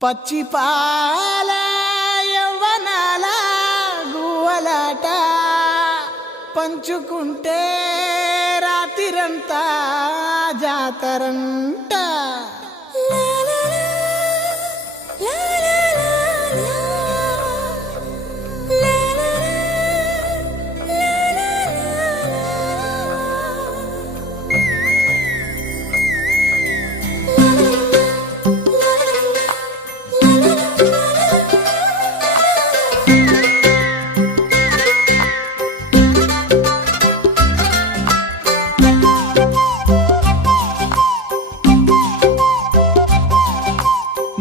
పచ్చి పాల యవ్వనాల గువ్వలాట పంచుకుంటే రాత్రిరంతా జాతరంట.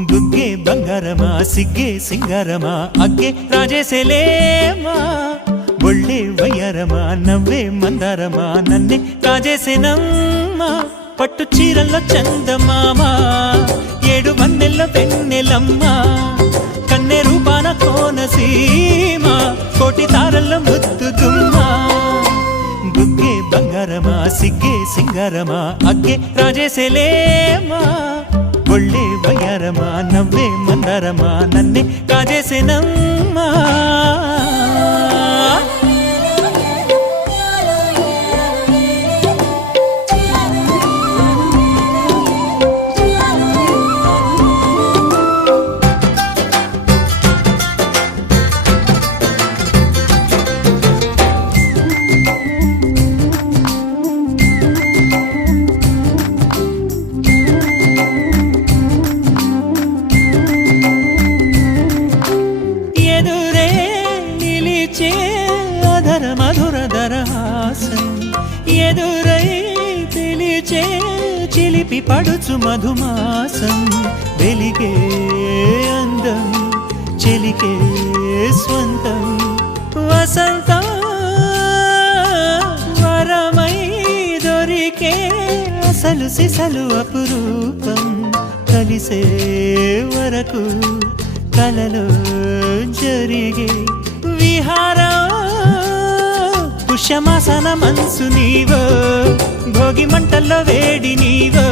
బుగ్గే బంగారమా సిగ్గే సింగారమా అగ్గే రాజేసేలేమా ఒళ్ళే వయ్యారమా నవ్వే మందారమా నన్నే కాజేసేనమ్మా పట్టు చీరల్లో చందమామా ఏడు వన్నెల్లో వెన్నెలమ్మా కన్నె రూపాన కోనసీమా కోటి తారల్లో ముద్దుగుమ్మా బుగ్గే బంగారమా సిగ్గే సింగారమా అగ్గే రాజేసేలేమా ఒళ్ళే వయ్యారమా నవ్వే మందారమా నన్నే కాజేసేనమ్మా. ఎదురై పిలిచే చిలిపి పడుచు మధుమాసం వెలిగే అందం చెలికే స్వంతం వసంతం వరమై దొరికే అసలు సిసలు అపురూపం కలిసే వరకు కలలో జరిగే విహారం పుష్యమాసన మనసు నీవో భోగి మంటల్లో వేడి నీవో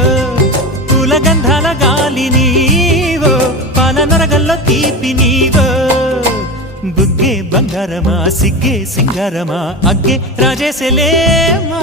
పూల గంధాల గాలి నీవో పాల నరగల్లో తీపి నీవో బుగ్గే బంగారమా సిగ్గే సింగారమా అగ్గే రాజేసేలేమా.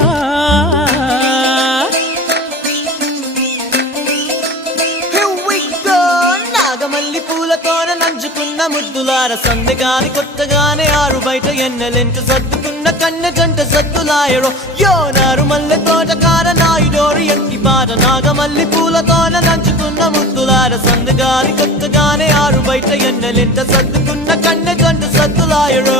నాగమల్లి పూలతోన నంచుకున్న ముద్దులార సందెగాని కొత్తగానే ఆరు బయట ఎన్నెలెంట సర్దుకున్న కన్నె జంట సద్దులాయడో యోనారు మల్లె తోటకార నాయుడోరు ఎంటి బాట నాగమల్లి పూలతోన నంచుకున్న ముద్దులార సందెగాని కొత్తగానే ఆరు బయట ఎన్నెలెంట సర్దుకున్న కన్నె జంట సద్దులాయడో